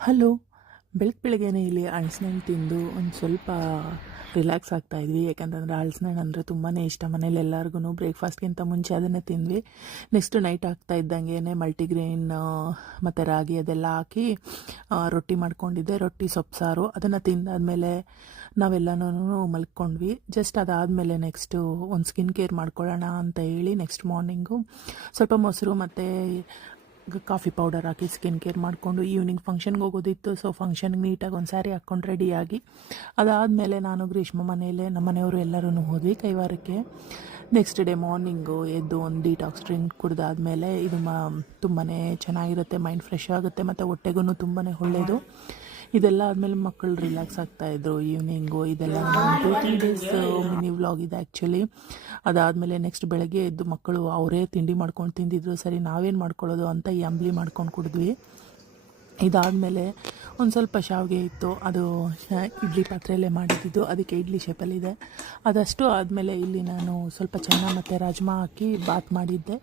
Hello. ಬೆಳಗ್ಗೆನೇ ಇಲ್ಲಿ ಹಣ್ಣು ತಿಂದು ಒಂದು ಸ್ವಲ್ಪ ರಿಲ್ಯಾಕ್ಸ್ ಆಗ್ತಾಯಿದ್ವಿ. ಯಾಕಂತಂದರೆ ಹಣ್ಣು ಅಂದರೆ ತುಂಬಾ ಇಷ್ಟ ಮನೇಲಿ ಎಲ್ಲರಿಗೂ. ಬ್ರೇಕ್ಫಾಸ್ಟ್ಗಿಂತ ಮುಂಚೆ ಅದನ್ನೇ ತಿಂದ್ವಿ. ನೆಕ್ಸ್ಟ್ ನೈಟ್ ಆಗ್ತಾ ಇದ್ದಂಗೆ ಮಲ್ಟಿಗ್ರೇನ್ ಮತ್ತು ರಾಗಿ ಅದೆಲ್ಲ ಹಾಕಿ ರೊಟ್ಟಿ ಮಾಡ್ಕೊಂಡಿದ್ದೆ. ರೊಟ್ಟಿ ಸೊಪ್ಪು ಸಾರು ಅದನ್ನು ತಿಂದಾದ್ಮೇಲೆ ನಾವೆಲ್ಲನೂ ಮಲ್ಕೊಂಡ್ವಿ. ಜಸ್ಟ್ ಅದಾದಮೇಲೆ ನೆಕ್ಸ್ಟು ಒಂದು ಸ್ಕಿನ್ ಕೇರ್ ಮಾಡ್ಕೊಳ್ಳೋಣ ಅಂತ ಹೇಳಿ ನೆಕ್ಸ್ಟ್ ಮಾರ್ನಿಂಗು ಸ್ವಲ್ಪ ಮೊಸರು ಮತ್ತು ಕಾಫಿ ಪೌಡರ್ ಹಾಕಿ ಸ್ಕಿನ್ ಕೇರ್ ಮಾಡಿಕೊಂಡು ಈವ್ನಿಂಗ್ ಫಂಕ್ಷನ್ಗೆ ಹೋಗೋದಿತ್ತು. ಸೊ ಫಂಕ್ಷನ್ಗೆ ನೀಟಾಗಿ ಒಂದು ಸ್ಯಾರಿ ಹಾಕ್ಕೊಂಡು ರೆಡಿಯಾಗಿ ಅದಾದಮೇಲೆ ನಾನು ಗ್ರೀಷ್ಮ ಮನೆಯಲ್ಲೇ ನಮ್ಮ ಮನೆಯವರು ಎಲ್ಲರೂ ಹೋದ್ವಿ ಕೈವಾರಕ್ಕೆ. ನೆಕ್ಸ್ಟ್ ಡೇ ಮಾರ್ನಿಂಗು ಎದ್ದು ಒಂದು ಡಿಟಾಕ್ಸ್ ಡ್ರಿಂಕ್ ಕುಡ್ದಾದ್ಮೇಲೆ ಇದು ತುಂಬಾ ಚೆನ್ನಾಗಿರುತ್ತೆ, ಮೈಂಡ್ ಫ್ರೆಶ್ ಆಗುತ್ತೆ ಮತ್ತು ಹೊಟ್ಟೆಗೂ ತುಂಬಾ ಒಳ್ಳೆಯದು. ಇದೆಲ್ಲ ಆದಮೇಲೆ ಮಕ್ಕಳು ರಿಲ್ಯಾಕ್ಸ್ ಆಗ್ತಾಯಿದ್ರು ಈವ್ನಿಂಗು. ಇದೆಲ್ಲ 2-3 ಡೇಸ್ ಮಿನಿ ವ್ಲಾಗ್ ಇದೆ ಆ್ಯಕ್ಚುಲಿ. ಅದಾದಮೇಲೆ ನೆಕ್ಸ್ಟ್ ಬೆಳಗ್ಗೆ ಎದ್ದು ಮಕ್ಕಳು ಅವರೇ ತಿಂಡಿ ಮಾಡ್ಕೊಂಡು ತಿಂದಿದ್ರು. ಸರಿ ನಾವೇನು ಮಾಡ್ಕೊಳ್ಳೋದು ಅಂತ ಈ ಅಂಬ್ಲಿ ಮಾಡ್ಕೊಂಡು ಕುಡಿದ್ವಿ. ಇದಾದಮೇಲೆ ಒಂದು ಸ್ವಲ್ಪ ಶಾವಿಗೆ ಇತ್ತು, ಅದು ಇಡ್ಲಿ ಪಾತ್ರೆಯಲ್ಲೇ ಮಾಡಿದ್ದು, ಅದಕ್ಕೆ ಇಡ್ಲಿ ಶೇಪಲ್ಲಿದೆ. ಅದಷ್ಟು ಆದಮೇಲೆ ಇಲ್ಲಿ ನಾನು ಸ್ವಲ್ಪ ಚೆನ್ನ ಮತ್ತು ರಾಜ್ಮಾ ಹಾಕಿ ಬಾತ್ ಮಾಡಿದ್ದೆ.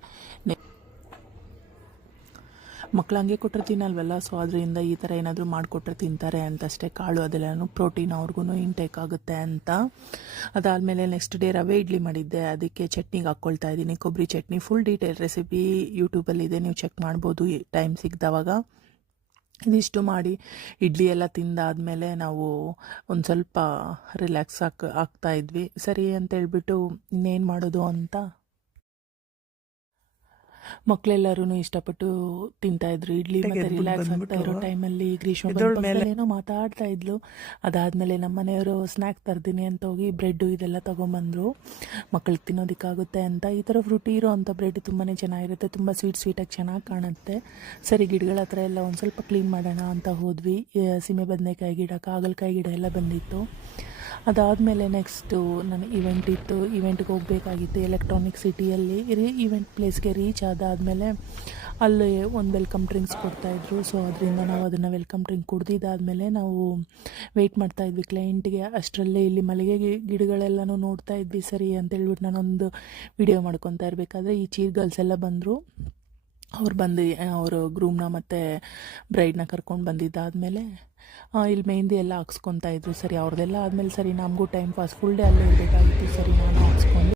ಮಕ್ಳು ಹಂಗೆ ಕೊಟ್ಟರೆ ತಿನ್ನಲ್ವಲ್ಲ, ಸೊ ಅದರಿಂದ ಈ ಥರ ಏನಾದರೂ ಮಾಡಿಕೊಟ್ರೆ ತಿಂತಾರೆ ಅಂತಷ್ಟೇ. ಕಾಳು ಅದೆಲ್ಲನೂ ಪ್ರೋಟೀನ್ ಅವ್ರಿಗೂ ಇಂಟೇಕ್ ಆಗುತ್ತೆ ಅಂತ. ಅದಾದಮೇಲೆ ನೆಕ್ಸ್ಟ್ ಡೇ ರವೆ ಇಡ್ಲಿ ಮಾಡಿದ್ದೆ, ಅದಕ್ಕೆ ಚಟ್ನಿಗೆ ಹಾಕ್ಕೊಳ್ತಾ ಇದ್ದೀನಿ ಕೊಬ್ಬರಿ ಚಟ್ನಿ. ಫುಲ್ ಡೀಟೇಲ್ ರೆಸಿಪಿ ಯೂಟ್ಯೂಬಲ್ಲಿದೆ, ನೀವು ಚೆಕ್ ಮಾಡ್ಬೋದು ಟೈಮ್ ಸಿಕ್ಕಿದವಾಗ. ಇದಿಷ್ಟು ಮಾಡಿ ಇಡ್ಲಿ ಎಲ್ಲ ತಿಂದಾದಮೇಲೆ ನಾವು ಒಂದು ಸ್ವಲ್ಪ ರಿಲ್ಯಾಕ್ಸ್ ಆಗ್ತಾಯಿದ್ವಿ. ಸರಿ ಅಂತೇಳ್ಬಿಟ್ಟು ಇನ್ನೇನು ಮಾಡೋದು ಅಂತ ಮಕ್ಕಳೆಲ್ಲರೂ ಇಷ್ಟಪಟ್ಟು ತಿಂತಾಯಿದ್ರು ಇಡ್ಲಿ. ಮತ್ತು ರಿಲ್ಯಾಕ್ಸ್ ಆಗ್ತಾ ಇರೋ ಟೈಮಲ್ಲಿ ಗ್ರೀಷ್ಮ ಏನೋ ಮಾತಾಡ್ತಾ ಇದ್ಲು. ಅದಾದಮೇಲೆ ನಮ್ಮ ಮನೆಯವರು ಸ್ನ್ಯಾಕ್ ತರ್ತೀನಿ ಅಂತ ಹೋಗಿ ಬ್ರೆಡ್ಡು ಇದೆಲ್ಲ ತೊಗೊಂಬಂದರು. ಮಕ್ಕಳಿಗೆ ತಿನ್ನೋದಕ್ಕಾಗುತ್ತೆ ಅಂತ. ಈ ಥರ ಫ್ರೂಟಿ ಇರೋ ಅಂಥ ಬ್ರೆಡ್ ತುಂಬಾ ಚೆನ್ನಾಗಿರುತ್ತೆ, ತುಂಬ ಸ್ವೀಟಾಗಿ ಚೆನ್ನಾಗಿ ಕಾಣುತ್ತೆ. ಸರಿ ಗಿಡಗಳ ಹತ್ರ ಎಲ್ಲ ಒಂದು ಸ್ವಲ್ಪ ಕ್ಲೀನ್ ಮಾಡೋಣ ಅಂತ ಹೋದ್ವಿ. ಸೀಮೆ ಬದನೆಕಾಯಿ ಗಿಡ, ಹಾಗಲಕಾಯಿ ಗಿಡ ಎಲ್ಲ ಬಂದಿತ್ತು. ಅದಾದಮೇಲೆ ನೆಕ್ಸ್ಟು ನನ್ನ ಇವೆಂಟ್ ಇತ್ತು, ಇವೆಂಟ್ಗೆ ಹೋಗಬೇಕಾಗಿತ್ತು ಎಲೆಕ್ಟ್ರಾನಿಕ್ ಸಿಟಿಯಲ್ಲಿ. ಈವೆಂಟ್ ಪ್ಲೇಸ್ಗೆ ರೀಚ್ ಆದಾದಮೇಲೆ ಅಲ್ಲಿ ಒಂದು ವೆಲ್ಕಮ್ ಡ್ರಿಂಕ್ಸ್ ಕೊಡ್ತಾಯಿದ್ರು. ಸೊ ಅದರಿಂದ ನಾವು ಅದನ್ನು ವೆಲ್ಕಮ್ ಡ್ರಿಂಕ್ ಕುಡ್ದಿದ್ದಾದಮೇಲೆ ನಾವು ವೆಯ್ಟ್ ಮಾಡ್ತಾಯಿದ್ವಿ ಕ್ಲೈಂಟ್ಗೆ. ಅಷ್ಟರಲ್ಲೇ ಇಲ್ಲಿ ಮಲ್ಲಿಗೆ ಗಿಡಗಳೆಲ್ಲನೂ ನೋಡ್ತಾ ಇದ್ವಿ. ಸರಿ ಅಂತೇಳ್ಬಿಟ್ಟು ನಾನೊಂದು ವಿಡಿಯೋ ಮಾಡ್ಕೊತಾ ಇರಬೇಕಾದ್ರೆ ಈ ಚೀರ್ ಗರ್ಲ್ಸ್ ಎಲ್ಲ ಬಂದರು. ಅವ್ರು ಬಂದು ಅವರು ಗ್ರೂಮ್ನ ಮತ್ತು ಬ್ರೈಡ್ನ ಕರ್ಕೊಂಡು ಬಂದಿದ್ದಾದಮೇಲೆ ಇಲ್ಲಿ ಮೆಹಂದಿ ಎಲ್ಲ ಹಾಕ್ಸ್ಕೊತಾ ಇದ್ರು. ಸರಿ ಅವ್ರದ್ದೆಲ್ಲ ಆದಮೇಲೆ ಸರಿ ನಮಗೂ ಟೈಮ್ ಪಾಸ್, ಫುಲ್ ಡೇ ಅಲ್ಲೇ ಇರಬೇಕಾಗಿತ್ತು. ಸರಿ ನಾನು ಹಾಕ್ಸ್ಕೊಂಡು